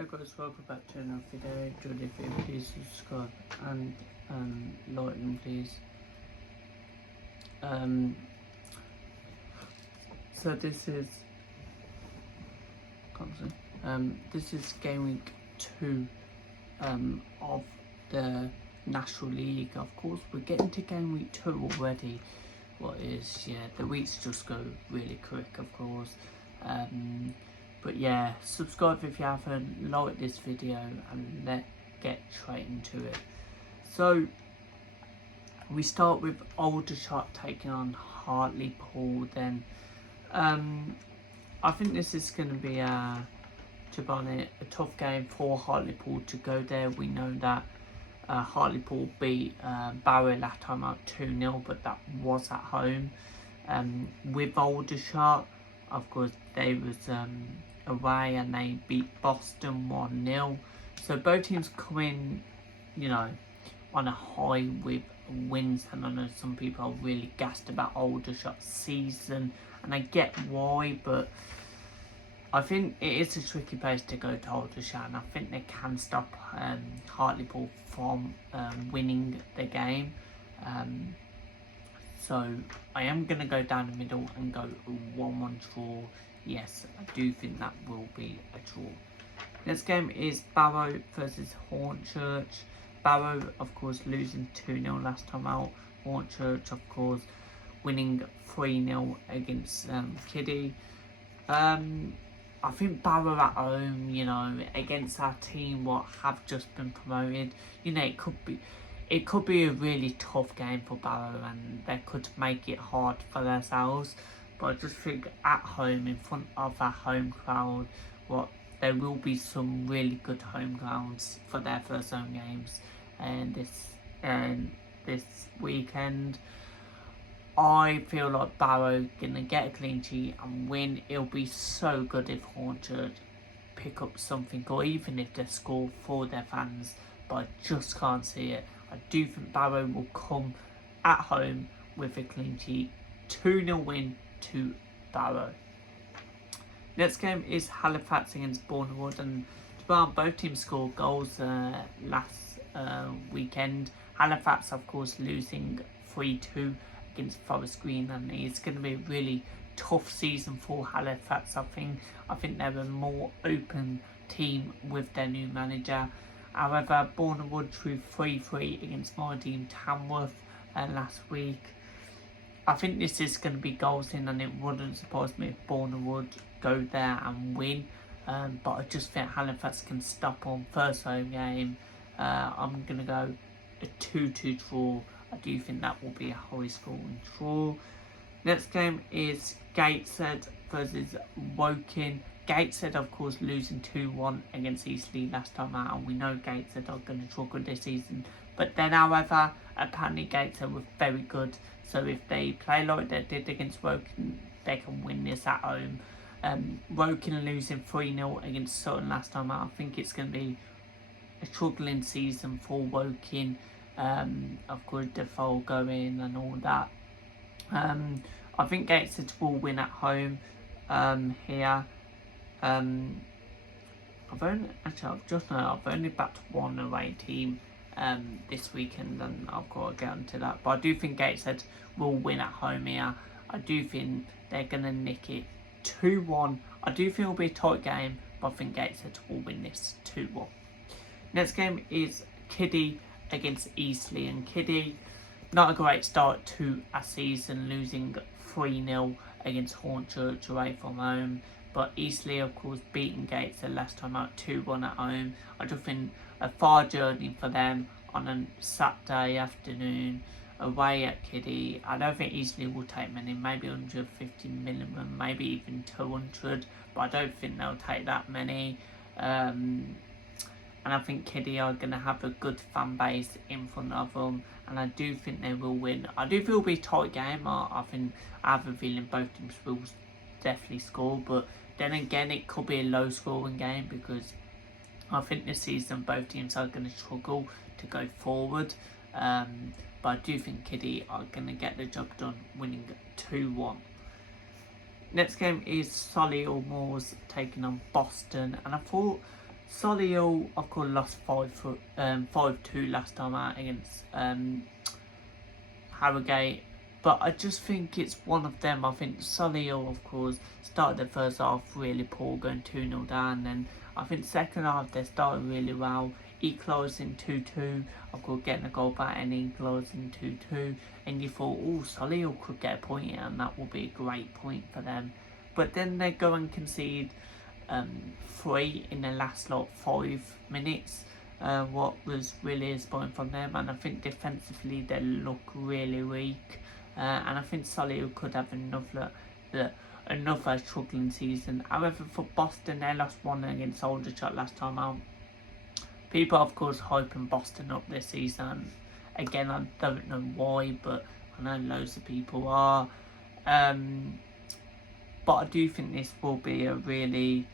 Hello guys, welcome back to another video. Enjoy the video, please subscribe and like them please. So this is game week 2 of the National League. Of course, we're getting to game week 2 already. The weeks just go really quick, of course. But yeah, subscribe if you haven't, like this video, and let's get straight into it. So we start with Aldershot taking on Hartlepool. Then I think this is going to be a tough game for Hartlepool to go there. We know that Hartlepool beat Barrow last time out 2-0, but that was at home. With Aldershot, of course, they was away and they beat Boston 1-0. So both teams coming, on a high with wins. And I know some people are really gassed about Aldershot's season, and I get why, but I think it is a tricky place to go to Aldershot, and I think they can stop Hartlepool from winning the game. So I am going to go down the middle and go 1-1 draw. Yes, I do think that will be a draw. Next game is Barrow versus Hornchurch. Barrow, of course, losing 2-0 last time out. Hornchurch, of course, winning 3-0 against Kiddie. I think Barrow at home, against our team what have just been promoted, it could be a really tough game for Barrow, and they could make it hard for themselves. But I just think at home, in front of our home crowd, there will be some really good home grounds for their first home games. And this weekend, I feel like Barrow gonna get a clean sheet and win. It'll be so good if Hornchurch pick up something, or even if they score for their fans. But I just can't see it. I do think Barrow will come at home with a clean sheet. 2-0 win to Barrow. Next game is Halifax against Bournemouth, and both teams scored goals last weekend. Halifax, of course, losing 3-2 against Forest Green, and it's going to be a really tough season for Halifax. I think they're a more open team with their new manager. However, Bournemouth drew 3-3 against my team Tamworth last week. I think this is going to be goals in, and it wouldn't surprise me if Bournemouth go there and win. But I just think Halifax can stop on first home game. I'm going to go a 2-2 draw. I do think that will be a high scoring draw. Next game is Gateshead versus Woking. Gateshead, of course, losing 2-1 against Eastleigh last time out, and we know Gateshead are going to struggle this season. But then, however, apparently Gateshead were very good. So if they play like they did against Woking, they can win this at home. Woking losing 3-0 against Sutton last time out. I think it's going to be a struggling season for Woking. Of course, Defoe going and all that. I think Gateshead will win at home here. I've only backed one away team this weekend, and I've got to get onto that. But I do think Gateshead will win at home here. I do think they're going to nick it 2-1. I do think it'll be a tight game, but I think Gateshead will win this 2-1. Next game is Kiddie against Eastleigh, and Kiddie, not a great start to a season, losing 3-0 against Hornchurch away from home. But Eastleigh, of course, beating Gateshead last time out 2-1 at home. I just think a far journey for them on a Saturday afternoon away at Kiddie. I don't think Eastleigh will take many, maybe 150 minimum, maybe even 200, but I don't think they'll take that many. And I think Kiddie are going to have a good fan base in front of them, and I do think they will win. I do feel it'll be a tight game. I have a feeling both teams will definitely score, but then again, it could be a low scoring game, because I think this season both teams are going to struggle to go forward. But I do think Kiddie are going to get the job done, winning 2-1. Next game is Solihull Moors taking on Boston, and I thought Solihull, of course, lost 5-2 last time out against Harrogate. But I just think it's one of them. I think Solihull, of course, started the first half really poor, going 2-0 down. Then I think second half they started really well, equalising 2-2. Of course, getting a goal back and equalising 2-2. And you thought, oh, Solihull could get a point here, and that would be a great point for them. But then they go and concede 3 in the last 5 minutes. What was really disappointing from them, and I think defensively they look really weak. And I think Solihull could have another struggling season. However, for Boston, they lost 1 against Aldershot last time out. People, of course, hyping Boston up this season. Again, I don't know why, but I know loads of people are. But I do think this will be a really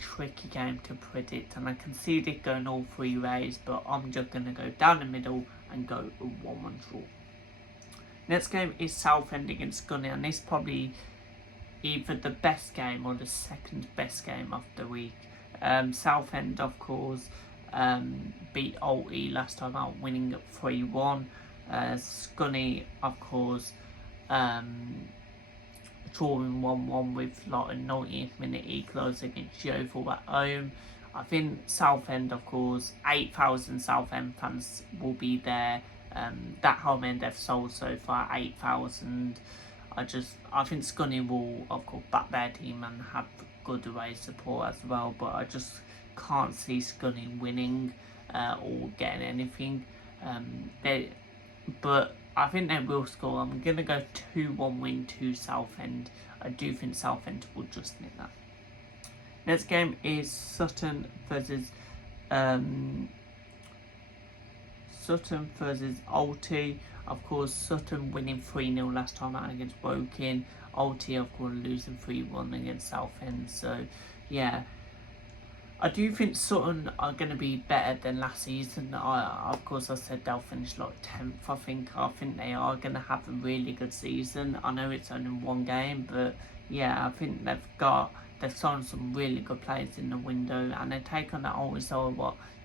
tricky game to predict, and I can see it going all 3 ways, but I'm just going to go down the middle and go a 1-1 draw. Next game is Southend against Gunny, and this is probably either the best game or the second best game of the week. Southend, of course, beat Alty last time out, winning at 3-1. Scunny, of course, drawing 1-1 with a 90th minute equaliser against Yeovil at home. I think Southend, of course, 8,000 Southend fans will be there. That home end they've sold so far, 8,000. I think Scunny will, of course, back their team and have good away support as well, but I just can't see Scunny winning or getting anything. But I think they will score. I'm going to go 2-1 win to Southend. I do think Southend will just nick that. Next game is Sutton versus Alty. Of course, Sutton winning 3-0 last time out against Woking. Alty, of course, losing 3-1 against Southend. So, yeah. I do think Sutton are going to be better than last season. Of course, I said they'll finish 10th. I think they are going to have a really good season. I know it's only 1 game, but yeah, I think they've signed some really good players in the window, and they take on that Alty side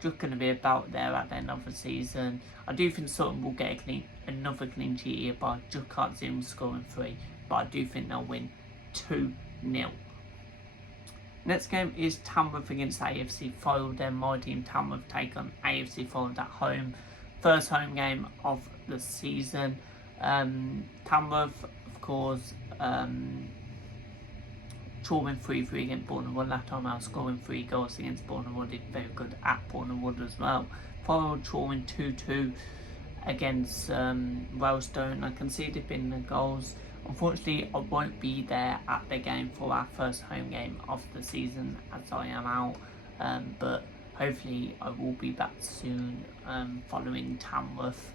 just going to be about there at the end of the season. I do think Sutton will get another clean sheet here, but I just can't see them scoring 3. But I do think they'll win 2-0. Next game is Tamworth against AFC Fylde. Then my team Tamworth take on AFC Fylde at home. First home game of the season. Tamworth, of course, drawing 3-3 against Bournemouth last time out, scoring 3 goals against Bournemouth. Did very good at Bournemouth as well. Fylde drawing 2-2 against Wellstone. I conceded in the goals. Unfortunately, I won't be there at the game for our first home game of the season as I am out, but hopefully I will be back soon following Tamworth.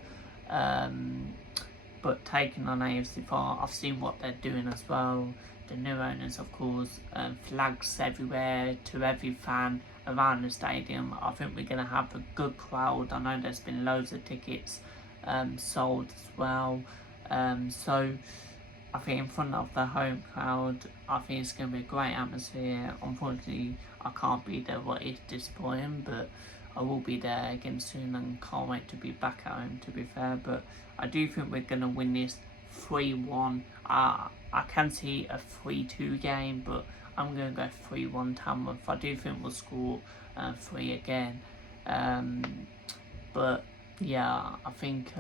But taking on AFC Fylde, I've seen what they're doing as well. The new owners, of course, flags everywhere to every fan around the stadium. I think we're going to have a good crowd. I know there's been loads of tickets sold as well. So I think in front of the home crowd, I think it's going to be a great atmosphere. Unfortunately, I can't be there, what is disappointing, but I will be there again soon and can't wait to be back at home, to be fair. But I do think we're going to win this 3-1. I can see a 3-2 game, but I'm going to go 3-1 Tamworth. I do think we'll score 3 again. But yeah, I think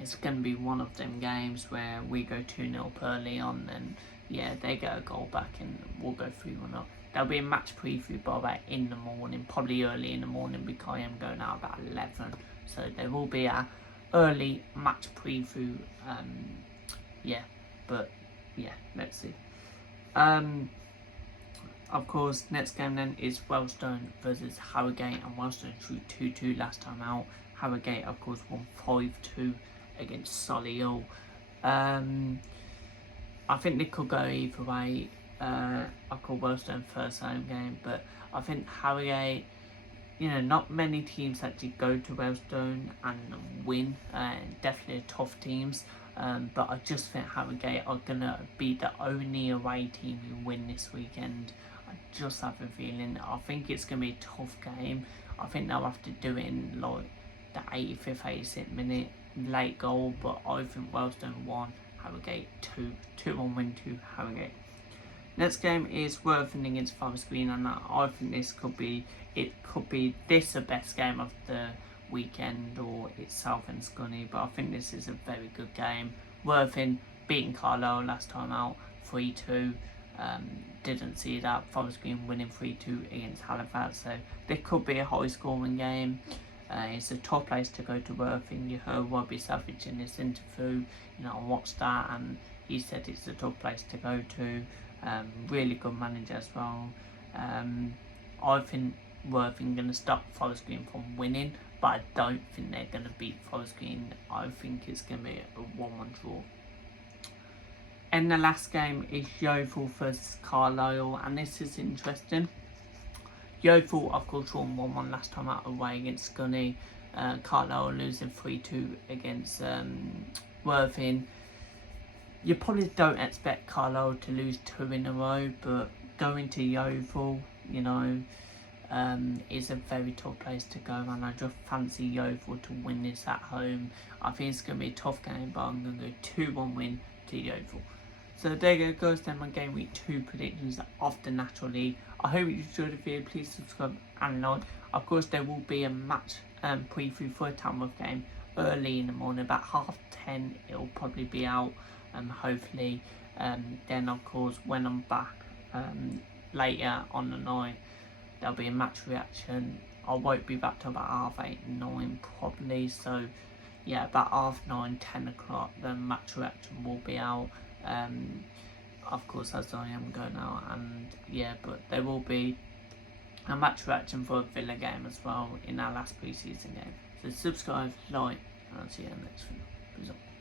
it's going to be one of them games where we go 2-0 up early on, and yeah, they get a goal back and we'll go 3-1 up. There'll be a match preview by about in the morning, probably early in the morning, because I am going out about 11. So there will be a early match preview. But yeah, let's see. Of course, next game then is Wellstone versus Harrogate, and Wellstone drew 2-2 last time out. Harrogate, of course, won 5-2 against Solihull. I think they could go either way. I call Wellstone first home game, but I think Harrogate, not many teams actually go to Wellstone and win. Definitely tough teams. But I just think Harrogate are going to be the only away team who win this weekend. I just have a feeling. I think it's going to be a tough game. I think they'll have to do it in like the 85th, 86th minute, late goal, but I think Wellstone 1, Harrogate 2. 2-1 win to Harrogate. Next game is Worthing against Forest Green, and I think this could be the best game of the weekend, or it's Southend Scunny, but I think this is a very good game. Worthing beating Carlisle last time out 3-2. Didn't see that. Forest Green winning 3-2 against Halifax, so there could be a high scoring game. It's a top place to go to Worthing. You heard Robbie Savage in this interview. I watched that, and he said it's a top place to go to. Really good manager as well. I think Worthing going to stop Forest Green from winning, but I don't think they're going to beat Forest Green. I think it's going to be a 1-1 draw. And the last game is Yeovil versus Carlisle, and this is interesting. Yeovil, of course, won 1-1 last time out away against Scunny. Carlisle losing 3-2 against Worthing. You probably don't expect Carlisle to lose 2 in a row, but going to Yeovil, is a very tough place to go, and I just fancy Yeovil to win this at home. I think it's going to be a tough game, but I'm going to go 2-1 win to Yeovil. So there you go, guys, then my game week 2 predictions of the National League. I hope you enjoyed the video. Please subscribe and like. Of course, there will be a match preview for a Tamworth game early in the morning, about 10:30. It'll probably be out, hopefully. Then, of course, when I'm back later on the night, there'll be a match reaction. I won't be back till about 8:30, 9 probably. So, yeah, about 9:30, 10 o'clock, the match reaction will be out. Of course, as I am going out, and yeah, but there will be a match reaction for a Villa game as well in our last pre-season game. So subscribe, like, and I'll see you in the next video. Peace out.